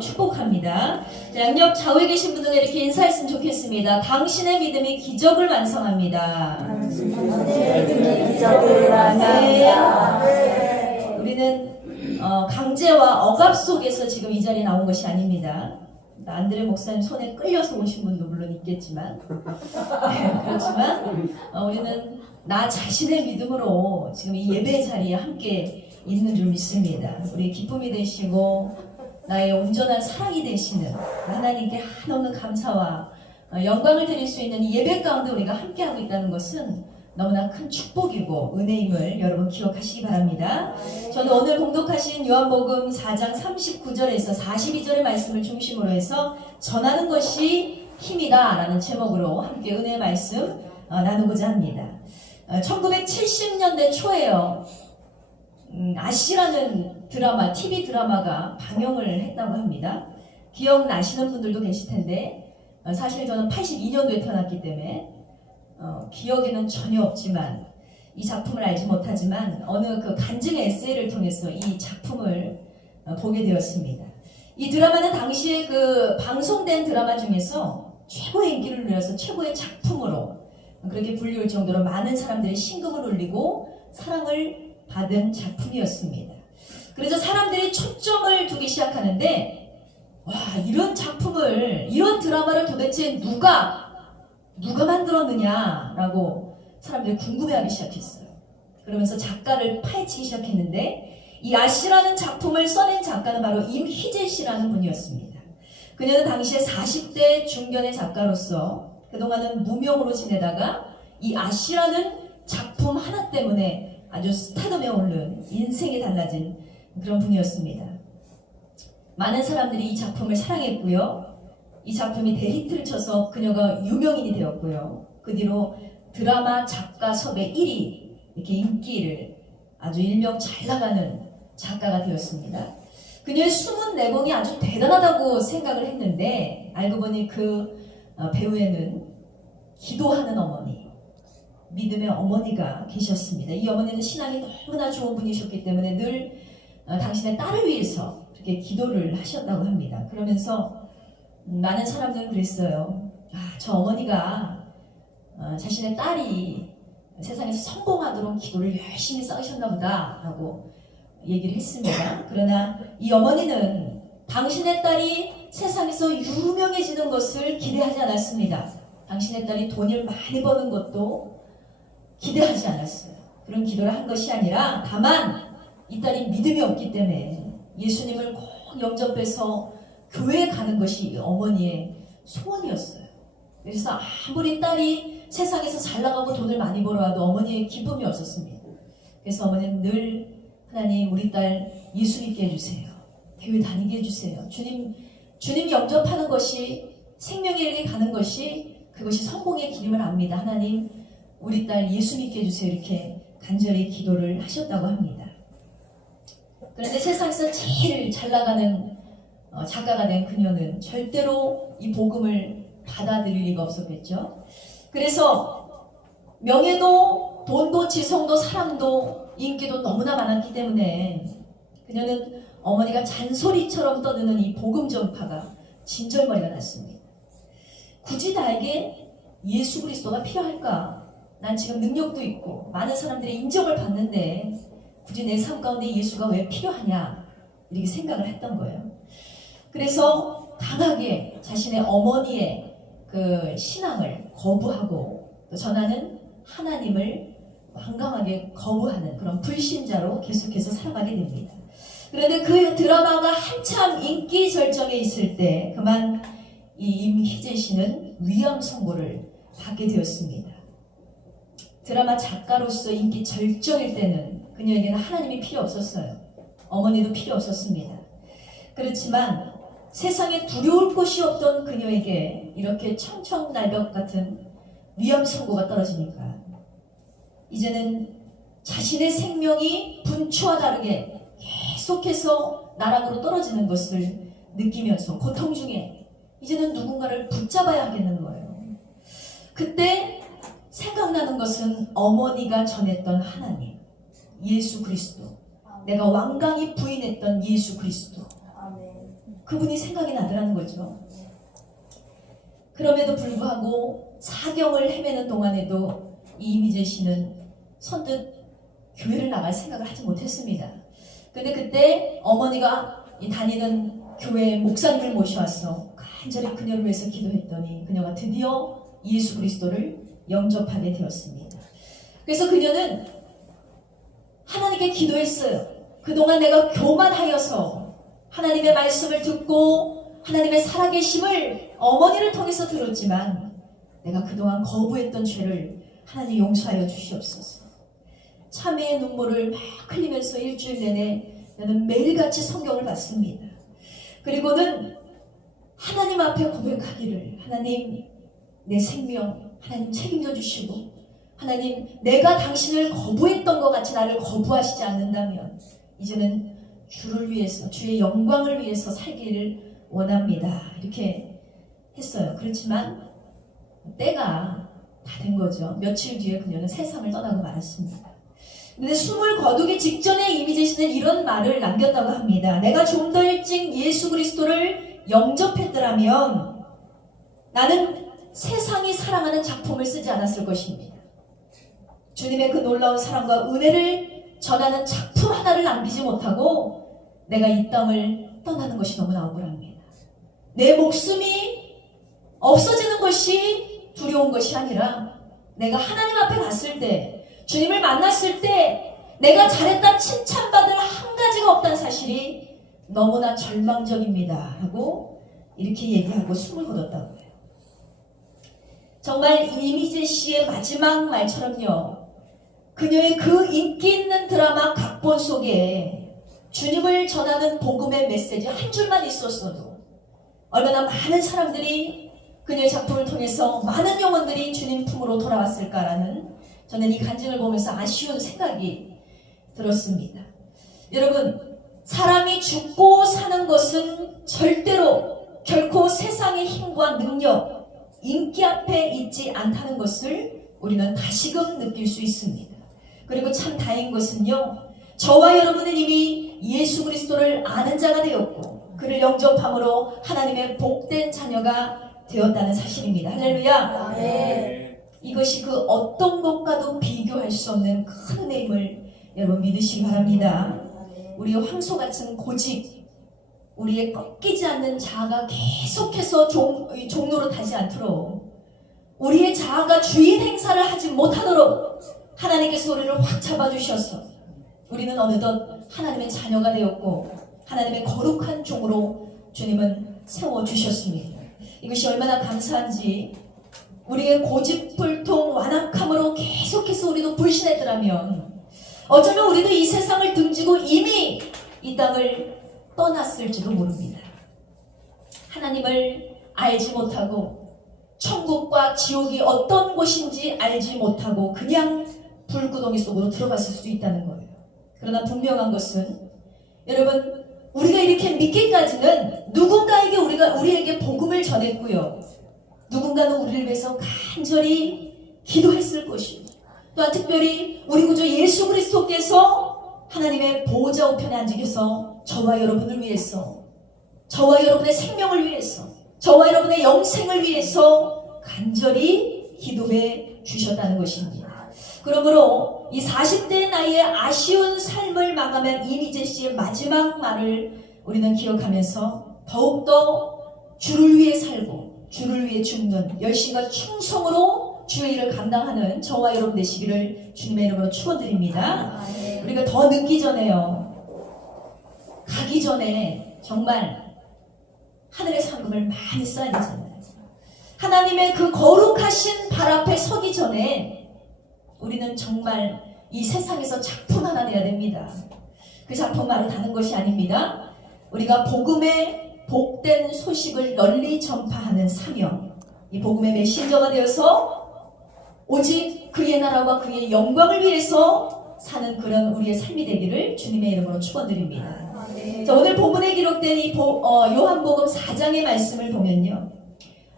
축복합니다. 자, 양옆 좌우에 계신 분들은 이렇게 인사했으면 좋겠습니다. 당신의 믿음이 기적을 완성합니다. 당신의 믿음이 기적을 완성합니다. 우리는 강제와 억압 속에서 지금 이 자리에 나온 것이 아닙니다. 안드레 목사님 손에 끌려서 오신 분도 물론 있겠지만 그렇지만 우리는 나 자신의 믿음으로 지금 이 예배 자리에 함께 있는 줄 믿습니다. 우리 기쁨이 되시고 나의 온전한 사랑이 되시는 하나님께 한없는 감사와 영광을 드릴 수 있는 이 예배 가운데 우리가 함께하고 있다는 것은 너무나 큰 축복이고 은혜임을 여러분 기억하시기 바랍니다. 저는 오늘 봉독하신 요한복음 4장 39절에서 42절의 말씀을 중심으로 해서 전하는 것이 힘이다 라는 제목으로 함께 은혜의 말씀 나누고자 합니다. 1970년대 초에요. 아시라는 드라마, TV 드라마가 방영을 했다고 합니다. 기억나시는 분들도 계실 텐데 사실 저는 82년도에 태어났기 때문에 기억에는 전혀 없지만 이 작품을 알지 못하지만 어느 그 간증의 에세이를 통해서 이 작품을 보게 되었습니다. 이 드라마는 당시에 그 방송된 드라마 중에서 최고의 인기를 누려서 최고의 작품으로 그렇게 불리울 정도로 많은 사람들이 심금을 울리고 사랑을 받은 작품이었습니다. 그래서 사람들이 초점을 두기 시작하는데 와, 이런 작품을, 이런 드라마를 도대체 누가 만들었느냐라고 사람들이 궁금해하기 시작했어요. 그러면서 작가를 파헤치기 시작했는데 이 아시라는 작품을 써낸 작가는 바로 임희재 씨라는 분이었습니다. 그녀는 당시에 40대 중견의 작가로서 그동안은 무명으로 지내다가 이 아시라는 작품 하나 때문에 아주 스타덤에 오른 인생이 달라진 그런 분이었습니다. 많은 사람들이 이 작품을 사랑했고요. 이 작품이 대히트를 쳐서 그녀가 유명인이 되었고요. 그 뒤로 드라마 작가 섭외 1위 이렇게 인기를 아주 일명 잘 나가는 작가가 되었습니다. 그녀의 숨은 내공이 아주 대단하다고 생각을 했는데 알고 보니 그 배우에는 기도하는 어머니, 믿음의 어머니가 계셨습니다. 이 어머니는 신앙이 너무나 좋은 분이셨기 때문에 늘 당신의 딸을 위해서 그렇게 기도를 하셨다고 합니다. 그러면서 많은 사람들은 그랬어요. 저 어머니가 자신의 딸이 세상에서 성공하도록 기도를 열심히 쌓으셨나 보다 라고 얘기를 했습니다. 그러나 이 어머니는 당신의 딸이 세상에서 유명해지는 것을 기대하지 않았습니다. 당신의 딸이 돈을 많이 버는 것도 기대하지 않았어요. 그런 기도를 한 것이 아니라 다만 이 딸이 믿음이 없기 때문에 예수님을 꼭 영접해서 교회에 가는 것이 어머니의 소원이었어요. 그래서 아무리 딸이 세상에서 잘 나가고 돈을 많이 벌어와도 어머니의 기쁨이 없었습니다. 그래서 어머니는 늘 하나님 우리 딸 예수 믿게 해주세요. 교회 다니게 해주세요. 주님 영접하는 것이 생명의 길에 가는 것이 그것이 성공의 길임을 압니다. 하나님 우리 딸 예수 믿게 해주세요. 이렇게 간절히 기도를 하셨다고 합니다. 그런데 세상에서 제일 잘 나가는 작가가 된 그녀는 절대로 이 복음을 받아들일 리가 없었겠죠. 그래서 명예도 돈도 지성도 사람도 인기도 너무나 많았기 때문에 그녀는 어머니가 잔소리처럼 떠드는 이 복음 전파가 진절머리가 났습니다. 굳이 나에게 예수 그리스도가 필요할까? 난 지금 능력도 있고 많은 사람들의 인정을 받는데 굳이 내 삶 가운데 예수가 왜 필요하냐? 이렇게 생각을 했던 거예요. 그래서 강하게 자신의 어머니의 그 신앙을 거부하고 또 전하는 하나님을 완강하게 거부하는 그런 불신자로 계속해서 살아가게 됩니다. 그런데 그 드라마가 한참 인기 절정에 있을 때 그만 이 임희재 씨는 위암 선고를 받게 되었습니다. 드라마 작가로서 인기 절정일 때는 그녀에게는 하나님이 필요 없었어요. 어머니도 필요 없었습니다. 그렇지만 세상에 두려울 곳이 없던 그녀에게 이렇게 청청날벽 같은 위험 선고가 떨어지니까 이제는 자신의 생명이 분추와 다르게 계속해서 나락으로 떨어지는 것을 느끼면서 고통 중에 이제는 누군가를 붙잡아야 하겠는 거예요. 그때 생각나는 것은 어머니가 전했던 하나님, 예수 그리스도, 내가 완강히 부인했던 예수 그리스도, 그분이 생각이 나더라는 거죠. 그럼에도 불구하고 사경을 헤매는 동안에도 이 이미재 씨는 선뜻 교회를 나갈 생각을 하지 못했습니다. 근데 그때 어머니가 다니는 교회 목사님을 모셔와서 간절히 그녀를 위해서 기도했더니 그녀가 드디어 예수 그리스도를 영접하게 되었습니다. 그래서 그녀는 하나님께 기도했어요. 그동안 내가 교만하여서 하나님의 말씀을 듣고 하나님의 살아계심을 어머니를 통해서 들었지만 내가 그동안 거부했던 죄를 하나님 용서하여 주시옵소서. 참회의 눈물을 막 흘리면서 일주일 내내 나는 매일같이 성경을 봤습니다. 그리고는 하나님 앞에 고백하기를, 하나님 내 생명 하나님 책임져 주시고, 하나님 내가 당신을 거부했던 것 같이 나를 거부하시지 않는다면 이제는 주를 위해서, 주의 영광을 위해서 살기를 원합니다. 이렇게 했어요. 그렇지만 때가 다 된 거죠. 며칠 뒤에 그녀는 세상을 떠나고 말았습니다. 근데 숨을 거두기 직전에 이미재 씨는 이런 말을 남겼다고 합니다. 내가 좀 더 일찍 예수 그리스도를 영접했더라면 나는 세상이 사랑하는 작품을 쓰지 않았을 것입니다. 주님의 그 놀라운 사랑과 은혜를 전하는 작품 하나를 남기지 못하고 내가 이 땅을 떠나는 것이 너무나 억울합니다. 내 목숨이 없어지는 것이 두려운 것이 아니라 내가 하나님 앞에 갔을 때, 주님을 만났을 때 내가 잘했다 칭찬받을 한 가지가 없다는 사실이 너무나 절망적입니다 라고 이렇게 얘기하고 숨을 거뒀다고 해요. 정말 이미재 씨의 마지막 말처럼요, 그녀의 그 인기 있는 드라마 각본 속에 주님을 전하는 복음의 메시지 한 줄만 있었어도 얼마나 많은 사람들이 그녀의 작품을 통해서 많은 영혼들이 주님 품으로 돌아왔을까라는, 저는 이 간증을 보면서 아쉬운 생각이 들었습니다. 여러분, 사람이 죽고 사는 것은 절대로 결코 세상의 힘과 능력, 인기 앞에 있지 않다는 것을 우리는 다시금 느낄 수 있습니다. 그리고 참 다행인 것은요, 저와 여러분은 이미 예수 그리스도를 아는 자가 되었고 그를 영접함으로 하나님의 복된 자녀가 되었다는 사실입니다. 할렐루야. 네. 이것이 그 어떤 것과도 비교할 수 없는 큰 은혜임을 여러분 믿으시기 바랍니다. 우리의 황소 같은 고집, 우리의 꺾이지 않는 자아가 계속해서 종노릇하지 않도록, 우리의 자아가 주인 행사를 하지 못하도록 하나님께서 우리를 확 잡아주셔서 우리는 어느덧 하나님의 자녀가 되었고 하나님의 거룩한 종으로 주님은 세워주셨습니다. 이것이 얼마나 감사한지, 우리의 고집불통 완악함으로 계속해서 우리도 불신했더라면 어쩌면 우리도 이 세상을 등지고 이미 이 땅을 떠났을지도 모릅니다. 하나님을 알지 못하고 천국과 지옥이 어떤 곳인지 알지 못하고 그냥 불구덩이 속으로 들어갔을 수도 있다는 거예요. 그러나 분명한 것은, 여러분, 우리가 이렇게 믿기까지는 누군가에게 우리에게 복음을 전했고요, 누군가는 우리를 위해서 간절히 기도했을 것이고, 또한 특별히 우리 구주 예수 그리스도께서 하나님의 보호자 우편에 앉으셔서 저와 여러분을 위해서, 저와 여러분의 생명을 위해서, 저와 여러분의 영생을 위해서 간절히 기도해 주셨다는 것입니다. 그러므로 이 40대 나이의 아쉬운 삶을 마감한 이미재 씨의 마지막 말을 우리는 기억하면서 더욱더 주를 위해 살고 주를 위해 죽는 열심과 충성으로 주의 일을 감당하는 저와 여러분 되시기를 주님의 이름으로 축원드립니다. 우리가 더 늦기 전에요, 가기 전에 정말 하늘의 상급을 많이 써야 되잖아요. 하나님의 그 거룩하신 발 앞에 서기 전에 우리는 정말 이 세상에서 작품 하나 내야 됩니다. 그 작품 말은 다른 것이 아닙니다. 우리가 복음의 복된 소식을 널리 전파하는 사명, 이 복음의 메신저가 되어서 오직 그의 나라와 그의 영광을 위해서 사는 그런 우리의 삶이 되기를 주님의 이름으로 축원드립니다. 자, 오늘 본문에 기록된 이 요한복음 4장의 말씀을 보면요,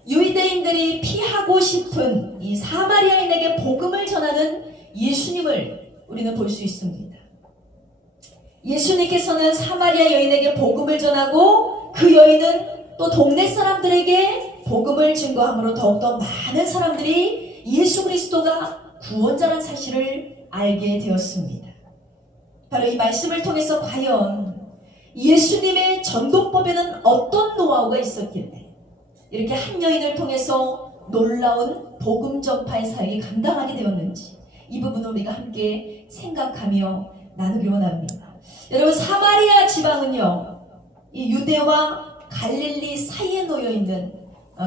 유대인들이 피하고 싶은 이 사마리아인에게 복음을 전하는 예수님을 우리는 볼 수 있습니다. 예수님께서는 사마리아 여인에게 복음을 전하고 그 여인은 또 동네 사람들에게 복음을 증거함으로 더욱더 많은 사람들이 예수 그리스도가 구원자라는 사실을 알게 되었습니다. 바로 이 말씀을 통해서 과연 예수님의 전도법에는 어떤 노하우가 있었길래 이렇게 한 여인을 통해서 놀라운 복음 전파의 사역이 감당하게 되었는지 이 부분을 우리가 함께 생각하며 나누기 원합니다. 여러분, 사마리아 지방은요, 이 유대와 갈릴리 사이에 놓여 있는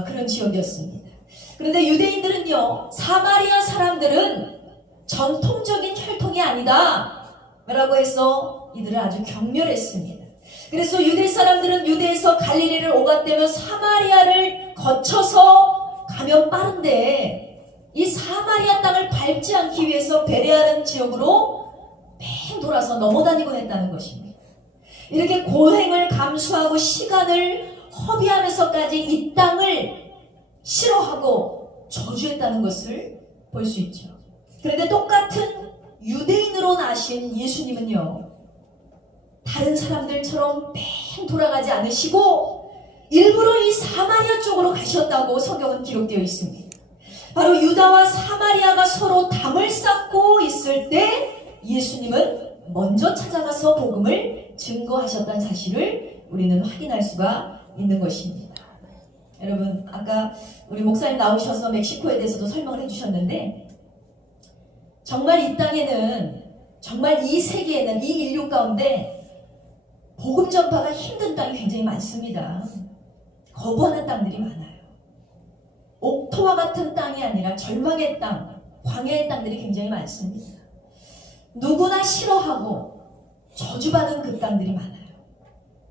그런 지역이었습니다. 그런데 유대인들은요, 사마리아 사람들은 전통적인 혈통이 아니다 라고 해서 이들을 아주 경멸했습니다. 그래서 유대 사람들은 유대에서 갈릴리를 오갔다면 사마리아를 거쳐서 가면 빠른데 이 사마리아 땅을 밟지 않기 위해서 베레아라는 지역으로 뺑 돌아서 넘어다니곤 했다는 것입니다. 이렇게 고행을 감수하고 시간을 허비하면서까지 이 땅을 싫어하고 저주했다는 것을 볼 수 있죠. 그런데 똑같은 유대인으로 나신 예수님은요, 다른 사람들처럼 뺑 돌아가지 않으시고 일부러 이 사마리아 쪽으로 가셨다고 성경은 기록되어 있습니다. 바로 유다와 사마리아가 서로 담을 쌓고 있을 때 예수님은 먼저 찾아가서 복음을 증거하셨다는 사실을 우리는 확인할 수가 있는 것입니다. 여러분, 아까 우리 목사님 나오셔서 멕시코에 대해서도 설명을 해주셨는데, 정말 이 땅에는, 정말 이 세계에는, 이 인류 가운데 복음 전파가 힘든 땅이 굉장히 많습니다. 거부하는 땅들이 많아요. 옥토와 같은 땅이 아니라 절망의 땅, 광야의 땅들이 굉장히 많습니다. 누구나 싫어하고 저주받은 그 땅들이 많아요.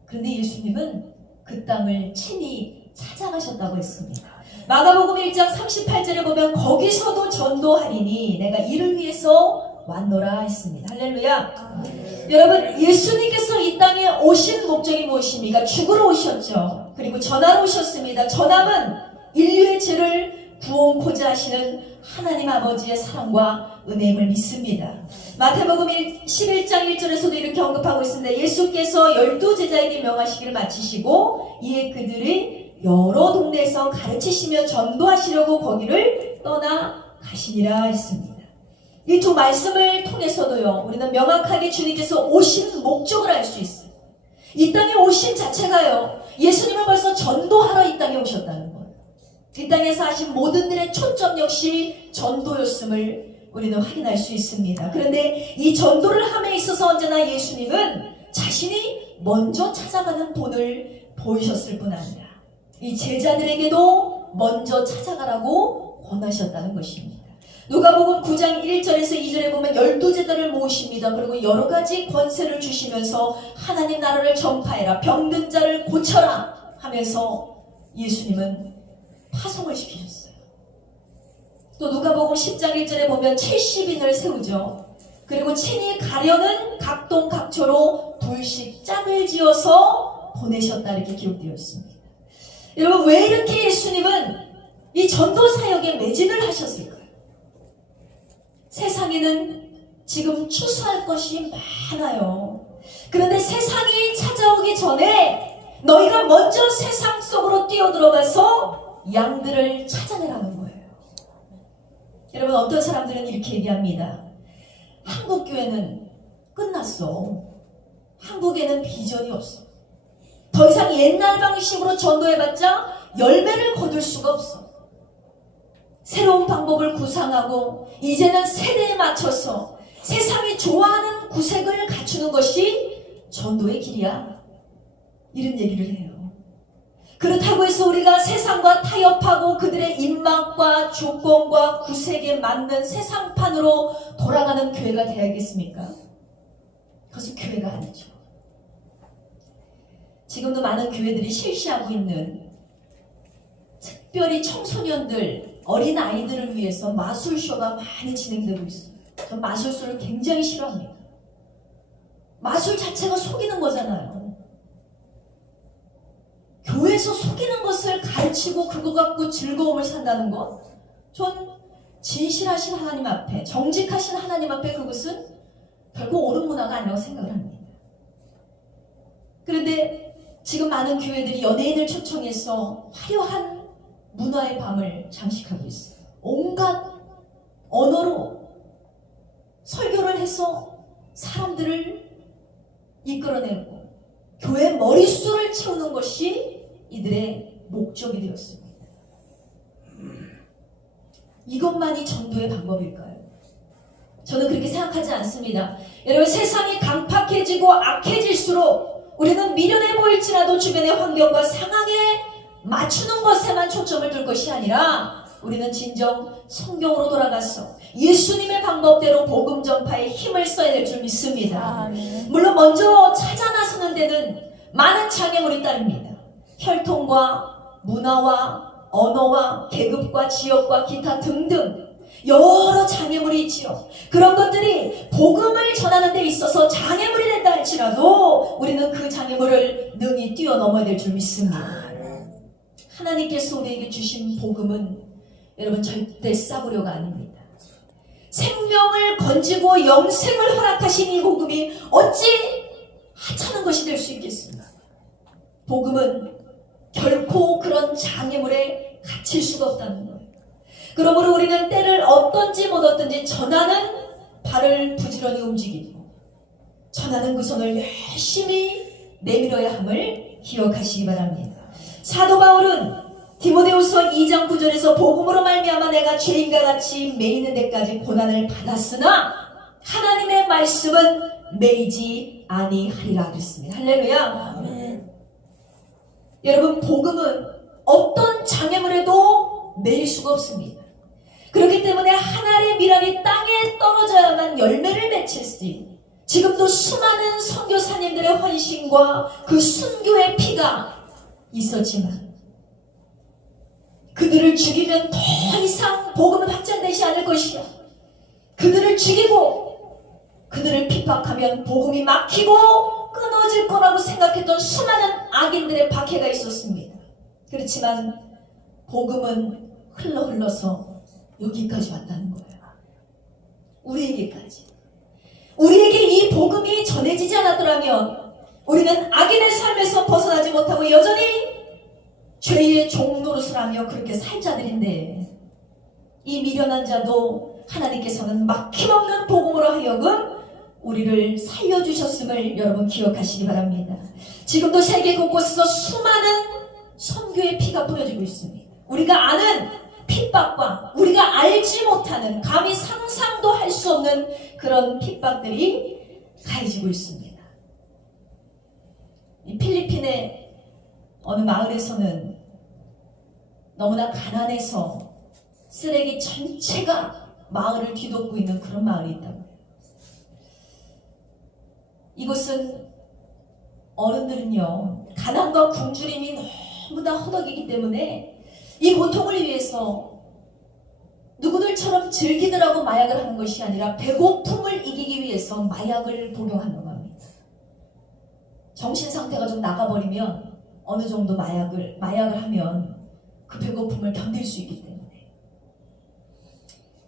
그런데 예수님은 그 땅을 친히 찾아가셨다고 했습니다. 마가복음 1장 38절에 보면 거기서도 전도하리니 내가 이를 위해서 왔노라 했습니다. 할렐루야. 여러분, 예수님께서 이 땅에 오신 목적이 무엇입니까? 죽으러 오셨죠. 그리고 전하러 오셨습니다. 전함은 인류의 죄를 구원코자 하시는 하나님 아버지의 사랑과 은혜임을 믿습니다. 마태복음 11장 1절에서도 이렇게 언급하고 있습니다. 예수께서 12제자에게 명하시기를 마치시고 이에 그들이 여러 동네에서 가르치시며 전도하시려고 거기를 떠나 가시니라 했습니다. 이 두 말씀을 통해서도요, 우리는 명확하게 주님께서 오신 목적을 알 수 있어요. 이 땅에 오신 자체가요, 예수님은 벌써 전도하러 이 땅에 오셨다는 거예요. 이 땅에서 하신 모든 일의 초점 역시 전도였음을 우리는 확인할 수 있습니다. 그런데 이 전도를 함에 있어서 언제나 예수님은 자신이 먼저 찾아가는 본을 보이셨을 뿐 아니라 이 제자들에게도 먼저 찾아가라고 권하셨다는 것입니다. 누가복음 9장 1절에서 2절에 보면 12제자를 모으십니다. 그리고 여러 가지 권세를 주시면서 하나님 나라를 전파해라, 병든 자를 고쳐라 하면서 예수님은 파송을 시키셨어요. 또 누가복음 10장 1절에 보면 70인을 세우죠. 그리고 친히 가려는 각동 각처로 둘씩 짝을 지어서 보내셨다 이렇게 기록되어 있습니다. 여러분, 왜 이렇게 예수님은 이 전도 사역에 매진을 하셨을까요? 세상에는 지금 추수할 것이 많아요. 그런데 세상이 찾아오기 전에 너희가 먼저 세상 속으로 뛰어들어가서 양들을 찾아내라는 거예요. 여러분, 어떤 사람들은 이렇게 얘기합니다. 한국 교회는 끝났어. 한국에는 비전이 없어. 더 이상 옛날 방식으로 전도해봤자 열매를 거둘 수가 없어. 새로운 방법을 구상하고 이제는 세대에 맞춰서 세상이 좋아하는 구색을 갖추는 것이 전도의 길이야. 이런 얘기를 해요. 그렇다고 해서 우리가 세상과 타협하고 그들의 입맛과 조건과 구색에 맞는 세상판으로 돌아가는 교회가 되어야겠습니까? 그것은 교회가 아니죠. 지금도 많은 교회들이 실시하고 있는, 특별히 청소년들, 어린 아이들을 위해서 마술쇼가 많이 진행되고 있어요. 전 마술쇼를 굉장히 싫어합니다. 마술 자체가 속이는 거잖아요. 교회에서 속이는 것을 가르치고 그거 갖고 즐거움을 산다는 것, 전 진실하신 하나님 앞에, 정직하신 하나님 앞에 그것은 결국 옳은 문화가 아니라고 생각을 합니다. 그런데 지금 많은 교회들이 연예인을 초청해서 화려한 문화의 밤을 장식하고 있어요. 온갖 언어로 설교를 해서 사람들을 이끌어내고 교회 머릿수를 채우는 것이 이들의 목적이 되었습니다. 이것만이 전도의 방법일까요? 저는 그렇게 생각하지 않습니다. 여러분, 세상이 강팍해지고 악해질수록 우리는 미련해 보일지라도 주변의 환경과 상황에 맞추는 것에만 초점을 둘 것이 아니라 우리는 진정 성경으로 돌아가서 예수님의 방법대로 복음 전파에 힘을 써야 될 줄 믿습니다. 물론 먼저 찾아 나서는 데는 많은 장애물이 따릅니다. 혈통과 문화와 언어와 계급과 지역과 기타 등등 여러 장애물이 있지요. 그런 것들이 복음을 전하는 데 있어서 장애물이 된다 할지라도 우리는 그 장애물을 능히 뛰어넘어야 될 줄 믿습니다. 하나님께서 우리에게 주신 복음은 여러분 절대 싸구려가 아닙니다. 생명을 건지고 영생을 허락하신 이 복음이 어찌 하찮은 것이 될 수 있겠습니까? 복음은 결코 그런 장애물에 갇힐 수가 없다는 거예요. 그러므로 우리는 때를 얻든지 못 얻든지 전하는 발을 부지런히 움직이고 전하는 그 손을 열심히 내밀어야 함을 기억하시기 바랍니다. 사도 바울은 디모데후서 2장 9절에서 복음으로 말미암아 내가 죄인과 같이 매이는 데까지 고난을 받았으나 하나님의 말씀은 매이지 아니하리라 그랬습니다. 할렐루야. 아멘. 여러분, 복음은 어떤 장애물에도 매일 수가 없습니다. 그렇기 때문에 하나의 미랄이 땅에 떨어져야만 열매를 맺힐지 지금도 수많은 선교사님들의 헌신과 그 순교의 피가 있었지만 그들을 죽이면 더 이상 복음은 확장되지 않을 것이야. 그들을 죽이고 그들을 핍박하면 복음이 막히고 끊어질 거라고 생각했던 수많은 악인들의 박해가 있었습니다. 그렇지만 복음은 흘러서 여기까지 왔다는 거예요. 우리에게까지. 우리에게 이 복음이 전해지지 않았더라면 우리는 악인의 삶에서 벗어나지 못하고 여전히 죄의 종노릇을 하며 그렇게 살 자들인데 이 미련한 자도 하나님께서는 막힘없는 복음으로 하여금 우리를 살려주셨음을 여러분 기억하시기 바랍니다. 지금도 세계 곳곳에서 수많은 선교의 피가 뿌려지고 있습니다. 우리가 아는 핍박과 우리가 알지 못하는 감히 상상도 할 수 없는 그런 핍박들이 가해지고 있습니다. 이 필리핀의 어느 마을에서는 너무나 가난해서 쓰레기 전체가 마을을 뒤덮고 있는 그런 마을이 있다고 해요. 이곳은 어른들은요 가난과 굶주림이 너무나 허덕이기 때문에 이 고통을 위해서 누구들처럼 즐기느라고 마약을 하는 것이 아니라 배고픔을 이기기 위해서 마약을 복용하는 겁니다. 정신상태가 좀 나가버리면 어느 정도 마약을 하면 그 배고픔을 견딜 수 있기 때문에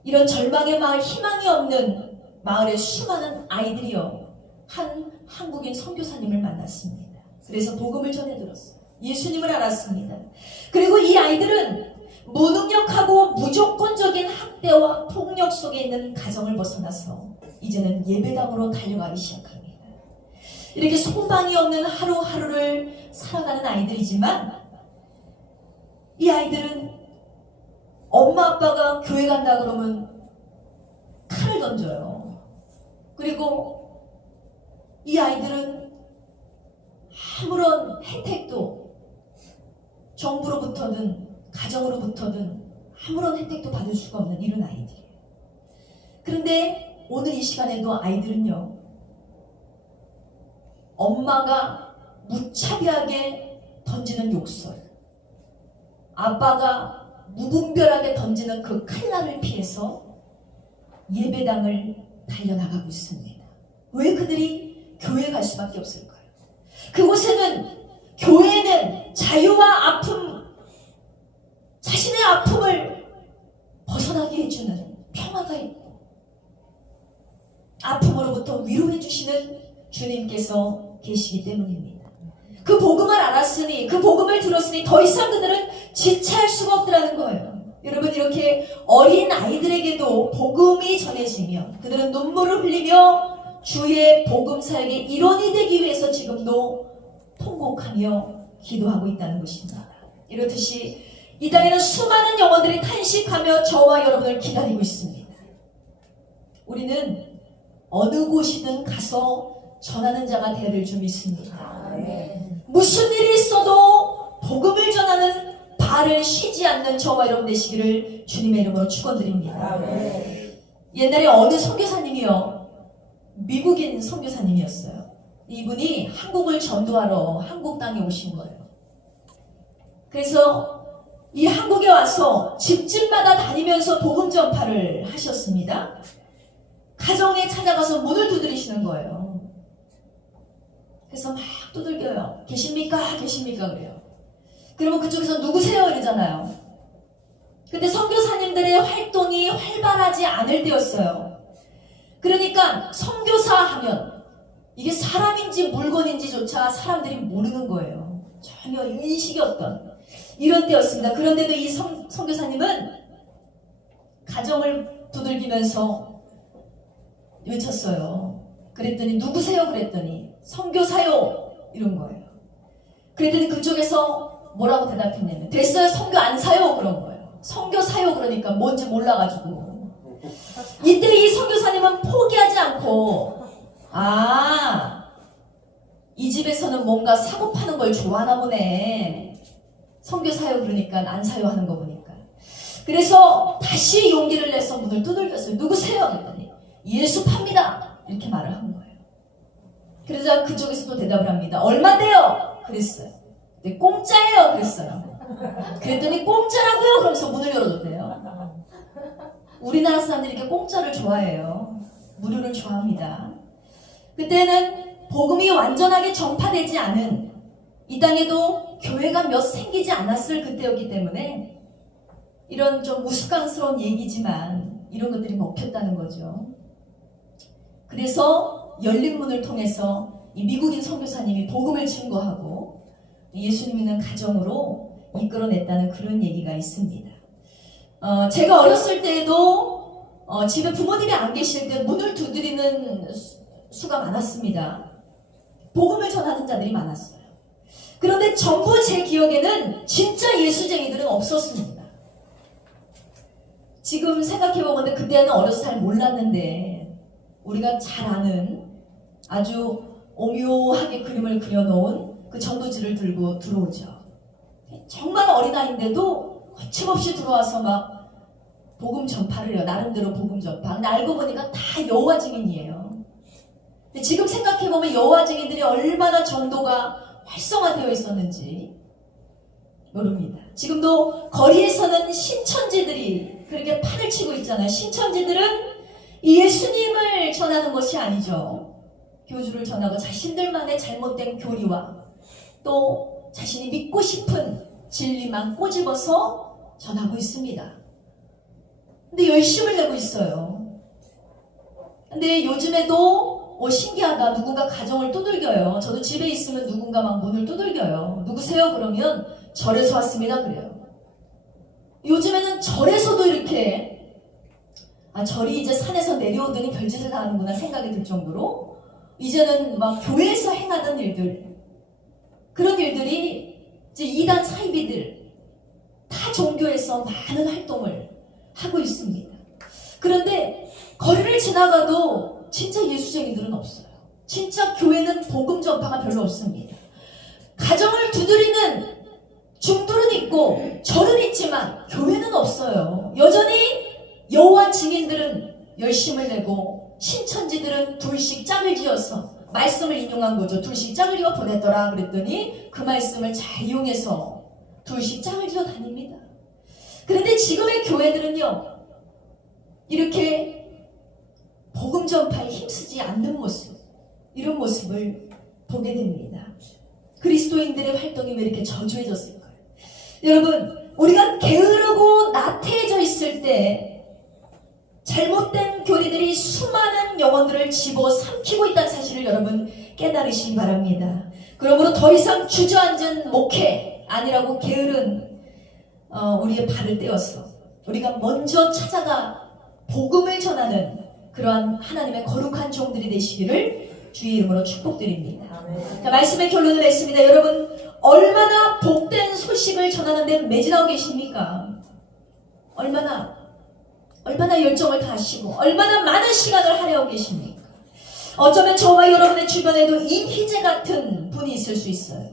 이런 절망의 마을, 희망이 없는 마을의 수많은 아이들이요 한 한국인 선교사님을 만났습니다. 그래서 복음을 전해들었어요. 예수님을 알았습니다. 그리고 이 아이들은 무능력하고 무조건적인 학대와 폭력 속에 있는 가정을 벗어나서 이제는 예배당으로 달려가기 시작합니다. 이렇게 소망이 없는 하루하루를 살아가는 아이들이지만 이 아이들은 엄마 아빠가 교회 간다 그러면 칼을 던져요. 그리고 이 아이들은 아무런 혜택도 정부로부터든 가정으로부터든 아무런 혜택도 받을 수가 없는 이런 아이들이에요. 그런데 오늘 이 시간에도 아이들은요 엄마가 무차별하게 던지는 욕설, 아빠가 무분별하게 던지는 그 칼날을 피해서 예배당을 달려나가고 있습니다. 왜 그들이 교회에 갈 수밖에 없을까요? 그곳에는 교회는 자유와 아픔, 자신의 아픔을 벗어나게 해주는 평화가 있고 아픔으로부터 위로해 주시는 주님께서 계시기 때문입니다. 그 복음을 알았으니, 그 복음을 들었으니 더 이상 그들은 지체할 수가 없더라는 거예요. 여러분, 이렇게 어린 아이들에게도 복음이 전해지며 그들은 눈물을 흘리며 주의 복음 사역의 일원이 되기 위해서 지금도 통곡하며 기도하고 있다는 것입니다. 이렇듯이 이 땅에는 수많은 영혼들이 탄식하며 저와 여러분을 기다리고 있습니다. 우리는 어느 곳이든 가서 전하는 자가 되어야 될 줄 믿습니다. 무슨 일이 있어도 복음을 전하는 발을 쉬지 않는 저와 여러분 되시기를 주님의 이름으로 축원드립니다. 옛날에 어느 선교사님이요, 미국인 선교사님이었어요. 이분이 한국을 전도하러 한국 땅에 오신 거예요. 그래서 이 한국에 와서 집집마다 다니면서 복음 전파를 하셨습니다. 가정에 찾아가서 문을 두드리시는 거예요. 그래서 막 두들겨요. 계십니까? 계십니까? 그래요. 그러면 그쪽에서 누구세요? 이러잖아요. 근데 선교사님들의 활동이 활발하지 않을 때였어요. 그러니까 선교사 하면 이게 사람인지 물건인지조차 사람들이 모르는 거예요. 전혀 인식이 없던 이런 때였습니다. 그런데도 이 선교사님은 가정을 두들기면서 외쳤어요. 그랬더니 누구세요? 그랬더니 선교사요 이런 거예요. 그랬더니 그쪽에서 뭐라고 대답했냐면 됐어요, 선교 안 사요 그런 거예요. 선교 사요 그러니까 뭔지 몰라가지고 이때 이 선교사님은 포기하지 않고 이 집에서는 뭔가 사고 파는 걸 좋아하나 보네. 선교 사요 그러니까 안 사요 하는 거 보니까. 그래서 다시 용기를 내서 문을 두들겼어요. 누구세요? 그랬더니 예수 팝니다 이렇게 말을 한 거예요. 그러자 그쪽에서 또 대답을 합니다. 얼마인데요? 그랬어요. 네, 공짜예요. 그랬어요. 그랬더니 공짜라고요? 그러면서 문을 열어줬대요. 우리나라 사람들이 이렇게 공짜를 좋아해요. 무료를 좋아합니다. 그때는 복음이 완전하게 전파되지 않은 이 땅에도 교회가 몇 생기지 않았을 그때였기 때문에 이런 좀 우스꽝스러운 얘기지만 이런 것들이 먹혔다는 거죠. 그래서 열린 문을 통해서 이 미국인 선교사님이 복음을 증거하고 예수님 믿는 가정으로 이끌어냈다는 그런 얘기가 있습니다. 제가 어렸을 때에도 집에 부모님이 안 계실 때 문을 두드리는 수가 많았습니다. 복음을 전하는 자들이 많았어요. 그런데 전부 제 기억에는 진짜 예수쟁이들은 없었습니다. 지금 생각해보건데 그때는 어려서 잘 몰랐는데 우리가 잘 아는 아주 오묘하게 그림을 그려놓은 그 전도지를 들고 들어오죠. 정말 어린아이인데도 거침없이 들어와서 막 복음 전파를 해요. 나름대로 복음 전파. 근데 알고 보니까 다 여호와 증인이에요. 근데 지금 생각해보면 여호와 증인들이 얼마나 전도가 활성화되어 있었는지 모릅니다. 지금도 거리에서는 신천지들이 그렇게 판을 치고 있잖아요. 신천지들은 예수님을 전하는 것이 아니죠. 교주를 전하고 자신들만의 잘못된 교리와 또 자신이 믿고 싶은 진리만 꼬집어서 전하고 있습니다. 근데 열심을 내고 있어요. 근데 요즘에도 신기하다. 누군가 가정을 두들겨요. 저도 집에 있으면 누군가 막 문을 두들겨요. 누구세요? 그러면 절에서 왔습니다. 그래요. 요즘에는 절에서도 이렇게 절이 이제 산에서 내려오더니 별짓을 다 하는구나 생각이 들 정도로 이제는 막 교회에서 행하던 일들, 그런 일들이 이제 이단 사이비들 다 종교에서 많은 활동을 하고 있습니다. 그런데 거리를 지나가도 진짜 예수쟁이들은 없어요. 진짜 교회는 복음 전파가 별로 없습니다. 가정을 두드리는 중들은 있고 절은 있지만 교회는 없어요. 여전히 여호와 증인들은 열심을 내고 신천지들은 둘씩 짝을 지어서 말씀을 인용한 거죠. 둘씩 짝을 지어 보냈더라 그랬더니 그 말씀을 잘 이용해서 둘씩 짝을 지어 다닙니다. 그런데 지금의 교회들은요, 이렇게 복음 전파에 힘쓰지 않는 모습, 이런 모습을 보게 됩니다. 그리스도인들의 활동이 왜 이렇게 저조해졌을까요? 여러분, 우리가 게으르고 나태해져 있을 때 잘못된 교리들이 수많은 영혼들을 집어삼키고 있다는 사실을 여러분 깨달으시기 바랍니다. 그러므로 더 이상 주저앉은 목회 아니라고 게으른 우리의 발을 떼어서 우리가 먼저 찾아가 복음을 전하는 그러한 하나님의 거룩한 종들이 되시기를 주의 이름으로 축복드립니다. 자, 말씀의 결론을 맺습니다. 여러분, 얼마나 복된 소식을 전하는 데 매진하고 계십니까? 얼마나 열정을 다하시고 얼마나 많은 시간을 할애하고 계십니까? 어쩌면 저와 여러분의 주변에도 임희재 같은 분이 있을 수 있어요.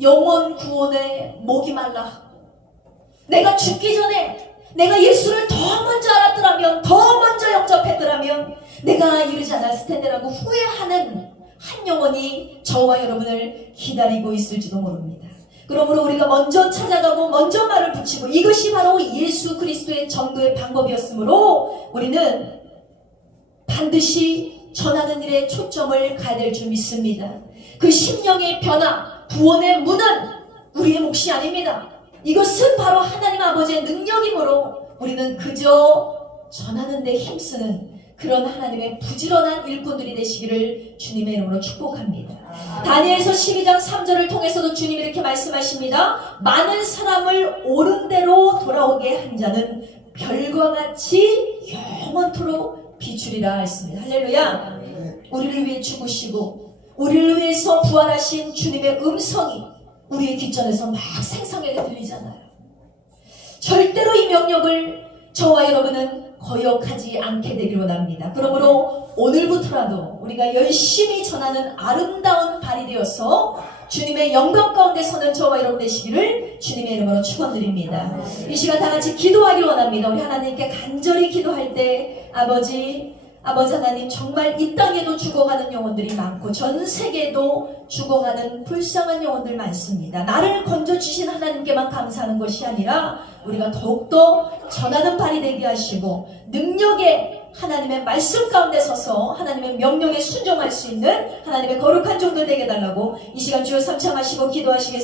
영혼 구원에 목이 말라 하고 내가 죽기 전에 내가 예수를 더 먼저 알았더라면, 더 먼저 영접했더라면 내가 이르지 않았을 텐데라고 후회하는 한 영혼이 저와 여러분을 기다리고 있을지도 모릅니다. 그러므로 우리가 먼저 찾아가고 먼저 말을 붙이고 이것이 바로 예수 그리스도의 전도의 방법이었으므로 우리는 반드시 전하는 일에 초점을 가야 될 줄 믿습니다. 그 심령의 변화, 구원의 문은 우리의 몫이 아닙니다. 이것은 바로 하나님 아버지의 능력이므로 우리는 그저 전하는 데 힘쓰는 그런 하나님의 부지런한 일꾼들이 되시기를 주님의 이름으로 축복합니다. 다니엘서 12장 3절을 통해서도 주님이 이렇게 말씀하십니다. 많은 사람을 옳은 대로 돌아오게 한 자는 별과 같이 영원토록 비추리라 했습니다. 할렐루야. 우리를 위해 죽으시고 우리를 위해서 부활하신 주님의 음성이 우리의 뒷전에서 막 생생하게 들리잖아요. 절대로 이 명령을 저와 여러분은 거역하지 않게 되길 원합니다. 그러므로 오늘부터라도 우리가 열심히 전하는 아름다운 발이 되어서 주님의 영광 가운데 서는 저와 여러분 되시기를 주님의 이름으로 축원드립니다. 이 시간 다 같이 기도하길 원합니다. 우리 하나님께 간절히 기도할 때 아버지 하나님, 정말 이 땅에도 죽어가는 영혼들이 많고 전 세계에도 죽어가는 불쌍한 영혼들 많습니다. 나를 건져주신 하나님께만 감사하는 것이 아니라 우리가 더욱더 전하는 발이 되게 하시고 능력의 하나님의 말씀 가운데 서서 하나님의 명령에 순종할 수 있는 하나님의 거룩한 종들 되게 해달라고 이 시간 주여 삼창하시고 기도하시겠습니다.